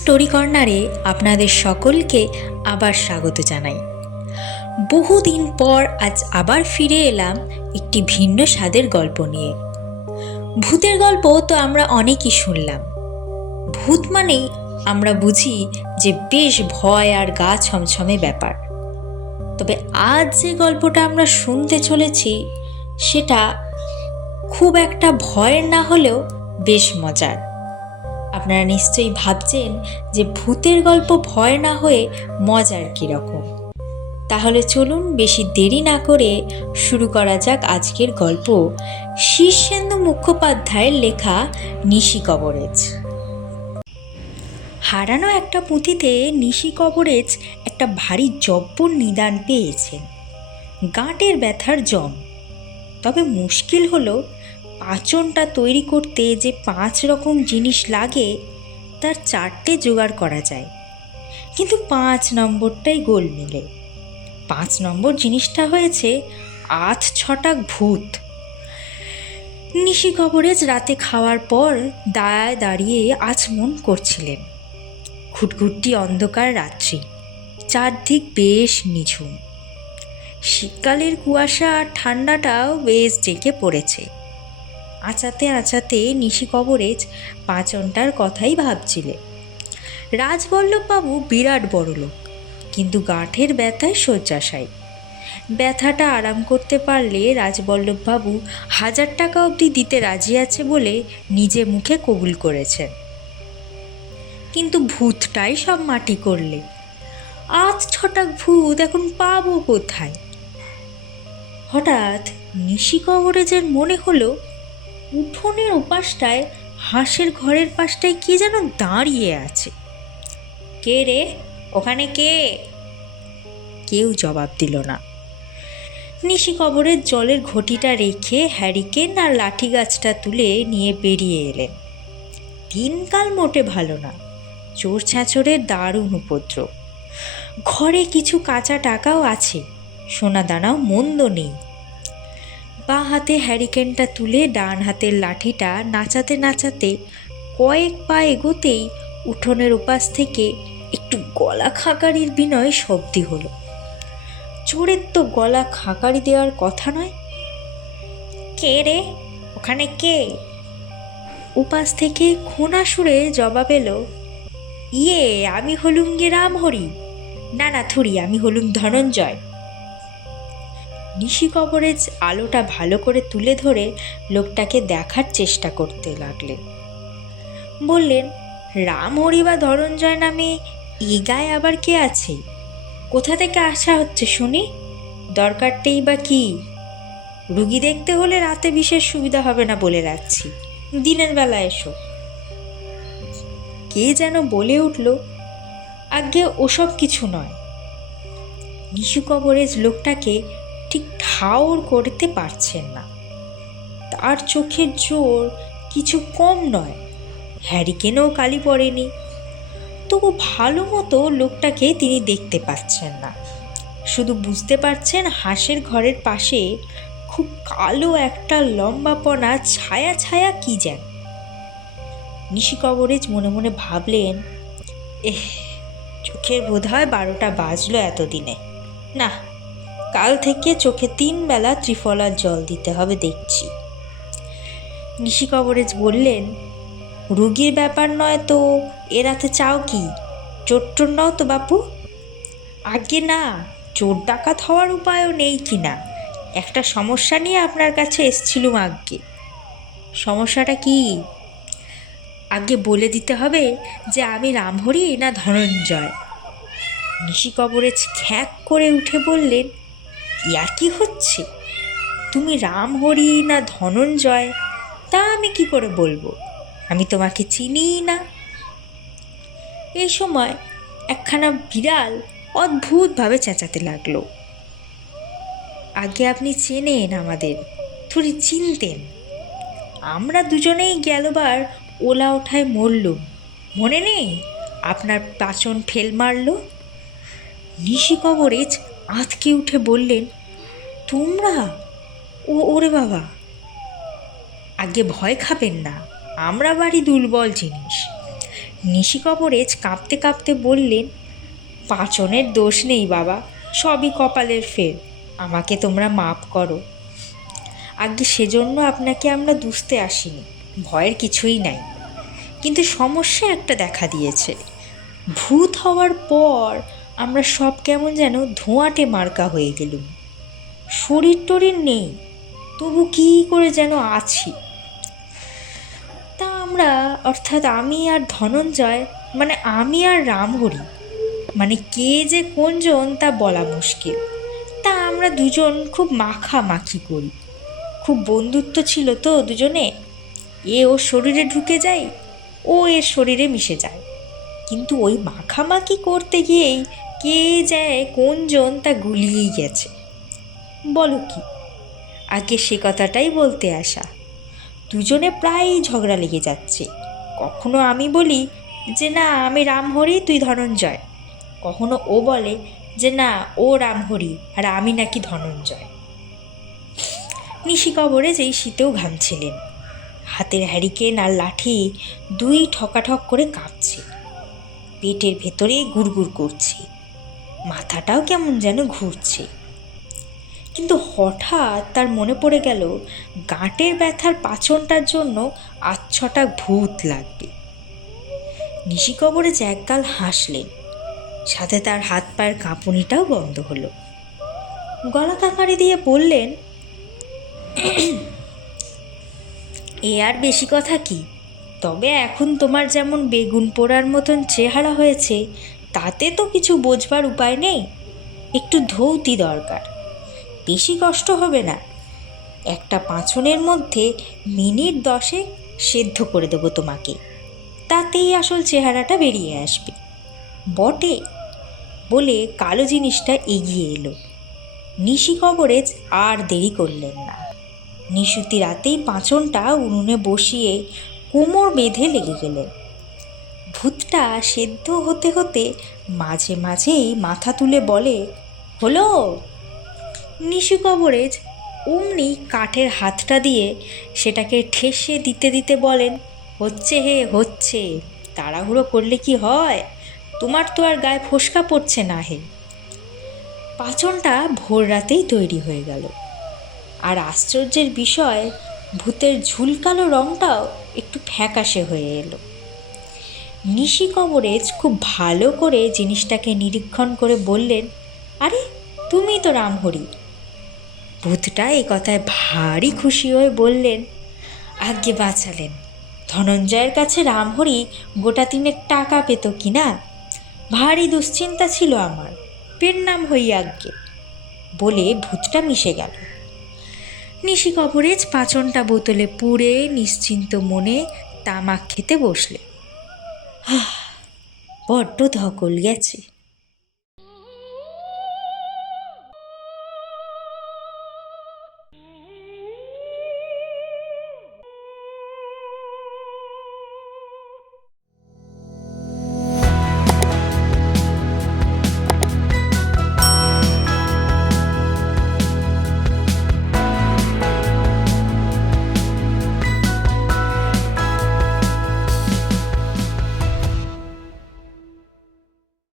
Story কর্নারে আপনাদের সকলকে আবার স্বাগত জানাই। বহুদিন পর আজ আবার ফিরে এলাম একটি ভিন্ন স্বাদের গল্প নিয়ে। ভূতের গল্প তো আমরা অনেকই শুনলাম। ভূত মানেই আমরা বুঝি যে বেশ ভয় আর গা ছমছমে ব্যাপার। তবে আজ যে গল্পটা আমরা শুনতে চলেছি সেটা খুব একটা ভয়ের না হলেও বেশ মজার। আপনারা নিশ্চয়ই ভাবছেন যে ভূতের গল্প ভয় না হয়ে মজার কীরকম। তাহলে চলুন বেশি দেরি না করে শুরু করা যাক আজকের গল্প, শীর্ষেন্দু মুখোপাধ্যায়ের লেখা নিশি কবরেজ। হারানো একটা পুঁথিতে নিশি কবরেজ একটা ভারী জব্বর নিদান পেয়েছেন, গাঁটের ব্যথার জম। তবে মুশকিল হলো পাচনটা তৈরি করতে যে 5 রকম জিনিস লাগে তার 4টে জোগাড় করা যায়, কিন্তু 5 নম্বরটাই গোলমেলে। 5 নম্বর জিনিসটা হয়েছে 8-6টা ভূত। নিশি কবরেজ রাতে খাওয়ার পর দায়ায় দাঁড়িয়ে আচমন করছিলেন। ঘুটঘুটি অন্ধকার রাত্রি, চারদিক বেশ নিঝুম। শীতকালের কুয়াশা আর ঠান্ডাটাও বেশ জেঁকে পড়েছে। আঁচাতে আঁচাতে নিশি কবরেজ পাচনটার কথাই ভাবছিলেন। রাজবল্লভবাবু বিরাট বড় লোক, কিন্তু গাঁঠের ব্যথায় শয্যাশায়ী। ব্যথাটা আরাম করতে পারলে রাজবল্লভবাবু 1000 টাকা অবধি দিতে রাজি আছে বলে নিজে মুখে কবুল করেছেন। কিন্তু ভূতটাই সব মাটি করলে। 8-6টা ভূত এখন পাবো কোথায়? হঠাৎ নিশি কবরেজের মনে হলো উঠোনের ওপাশটায় হাঁসের ঘরের পাশটায় কে যেন দাঁড়িয়ে আছে। কে রে, ওখানে কে? কেউ জবাব দিল না। নিশি কবরেজ জলের ঘটিটা রেখে হ্যারিকেন আর লাঠি গাছটা তুলে নিয়ে বেরিয়ে এলেন। দিনকাল মোটে ভালো না, চোর ছাঁচরের দারুণ উপদ্রব। ঘরে কিছু কাঁচা টাকাও আছে, সোনা দানাও মন্দ নেই। বাঁ হাতে হ্যারিকেনটা তুলে ডান হাতের লাঠিটা নাচাতে নাচাতে কয়েক পা এগোতেই উঠোনের ওপাশ থেকে একটু গলা খাঁকারির বিনয় শব্দ হলো। চোরের তো গলা খাঁকারি দেওয়ার কথা নয়। কে রে, ওখানে কে? উপাস থেকে খোনা সুরে জবাব এলো, ইয়ে, আমি হলুম গে রামহরি। না না থুড়ি, আমি হলুম ধনঞ্জয়। নিশি কবরেজ আলোটা ভালো করে তুলে ধরে লোকটাকে দেখার চেষ্টা করতে লাগলেন। বললেন, রামহরি বা ধনঞ্জয় নামে এ গায়ে আবার কে আছে? কোথা থেকে আসা হচ্ছে শুনি? দরকারটাই বা কি? রুগী দেখতে হলে রাতে বিশেষ সুবিধা হবে না বলে রাখছি, দিনের বেলা এসো। কে যেন বলে উঠল, আজ্ঞে ওসব কিছু নয়। নিশি কবরেজ লোকটাকে ঠিক ঠাউর করতে পারছেন না। তার চোখের জোর কিছু কম নয়, হ্যারিকেনেও কালি পড়েনি। তবু ভালো মতো লোকটাকে তিনি দেখতে পাচ্ছেন না, শুধু বুঝতে পারছেন হাঁসের ঘরের পাশে খুব কালো একটা লম্বাপনা ছায়া ছায়া কি যেন। নিশি কবরেজ মনে মনে ভাবলেন, চোখের বোধহয় 12টা বাজলো এতদিনে। না, কাল থেকে চোখে 3 বেলা ত্রিফলার জল দিতে হবে দেখছি। নিশি কবরেজ বললেন, রুগীর ব্যাপার নয় তো এ রাতে চাও কি? চোর নাও তো বাপু? আগে না, চোর ডাকাত হওয়ার উপায়ও নেই কি না, একটা সমস্যা নিয়ে আপনার কাছে এসছিলুম আজ্ঞে। সমস্যাটা কি? আগে বলে দিতে হবে যে আমি রামহরি না ধনঞ্জয়। নিশি কবরেজ খ্যাঁক করে উঠে বললেন, ইয়ার কি হচ্ছে? তুমি রামহরি না ধনঞ্জয় তা আমি কি করে বলবো? আমি তোমাকে চিনিই না। এই সময় একখানা বিড়াল অদ্ভুতভাবে চেঁচাতে লাগলো। আগে আপনি চেনেন আমাদের, থুড়ি চিনতেন। আমরা দুজনেই গেলবার ওলা ওঠায় মরলুম, মনে নেই? আপনার পাচন ফেল মারল। নিশি কবরেজ আঁতকে উঠে বললেন, তোমরা? ওরে বাবা! আগে ভয় খাবেন না, আমরা বাড়ি দুর্বল জিনিস। নিশি কবরেজ কাঁপতে কাঁপতে বললেন, পাঁচনের দোষ নেই বাবা, সবই কপালের ফের, আমাকে তোমরা মাপ করো। আগে সেজন্য আপনাকে আমরা দুষতে আসিনি, ভয়ের কিছুই নাই, কিন্তু সমস্যা একটা দেখা দিয়েছে। ভূত হওয়ার পর আমরা সব কেমন যেন ধোঁয়াটে মার্কা হয়ে গেলুম। শরীর টরীর নেই, তবু কী করে যেন আছি। তা আমরা, অর্থাৎ আমি আর ধনঞ্জয়, মানে আমি আর রামহরি, মানে কে যে কোনজন তা বলা মুশকিল। তা আমরা দুজন খুব মাখামাখি করি, খুব বন্ধুত্ব ছিল তো দুজনে। এ ওর শরীরে ঢুকে যায়, ও এর শরীরে মিশে যায়, কিন্তু ওই মাখামাখি করতে গিয়েই কে যায় কোনজন তা গুলিয়েই গেছে। বলো কি? আগে সে কথাটাই বলতে আসা। দুজনে প্রায়ই ঝগড়া লেগে যাচ্ছে। কখনো আমি বলি যে না আমি রামহরি, তুই ধনঞ্জয়। কখনো ও বলে যে না ও রামহরি আর আমি নাকি ধনঞ্জয়। নিশি কবরে যেই শীতেও ঘামছিলেন, হাতের হ্যারিকেন আর লাঠি দুই ঠকাঠক করে কাঁপছে, পেটের ভেতরে গুড়গুড় করছে, মাথাটাও কেমন যেন ঘুরছে। কিন্তু হঠাৎ তার মনে পড়ে গেল গাঁটের ব্যথার পাচনটার জন্য ৮-৬টা ভূত লাগবে। নিশি কবরে একগাল হাসলেন, সাথে তার হাত পায়ের কাঁপুনিটাও বন্ধ হলো। গলা কাকারি দিয়ে বললেন, এ আর বেশি কথা কি, তবে এখন তোমার যেমন বেগুন পোড়ার মতন চেহারা হয়েছে, তাতে তো কিছু বোঝবার উপায় নেই। একটু ধৌতি দরকার, বেশি কষ্ট হবে না। একটা পাঁচনের মধ্যে মিনিট 10 সেদ্ধ করে দেবো তোমাকে, তাতেই আসল চেহারাটা বেরিয়ে আসবে। বটে, বলে কালো জিনিসটা এগিয়ে এলো। নিশি কবরেজ আর দেরি করলেন না। নিশুতি রাতেই পাঁচনটা উনুনে বসিয়ে কোমর বেঁধে লেগে গেলেন। ভূতটা সেদ্ধ হতে হতে মাঝে মাঝেই মাথা তুলে বলে, হলো? নিশি কবরেজ অমনি কাঠের হাতটা দিয়ে সেটাকে ঠেসে দিতে দিতে বলেন, হচ্ছে হে হচ্ছে, তাড়াহুড়ো করলে কি হয়, তোমার তো আর গায়ে ফোসকা পড়ছে না হে। পাচনটা ভোর রাতেই তৈরি হয়ে গেল, আর আশ্চর্যের বিষয়, ভূতের ঝুলকালো রঙটাও একটু ফ্যাকাশে হয়ে এলো। নিশি কবরেজ খুব ভালো করে জিনিসটাকে নিরীক্ষণ করে বললেন, আরে তুমি তো রামহরি। ভূতটা এই কথায় ভারী খুশি হয়ে বললেন, আজ্ঞে বাঁচালেন, ধনঞ্জয়ের কাছে রামহরি গোটা 3 টাকা পেত কি না, ভারী দুশ্চিন্তা ছিল আমার, পেন নাম হই আজ্ঞে, বলে ভূতটা মিশে গেল। নিশি কবরেজ পাচনটা বোতলে পুড়ে নিশ্চিন্ত মনে তামাক খেতে বসলে। বড্ড ধকল গেছে।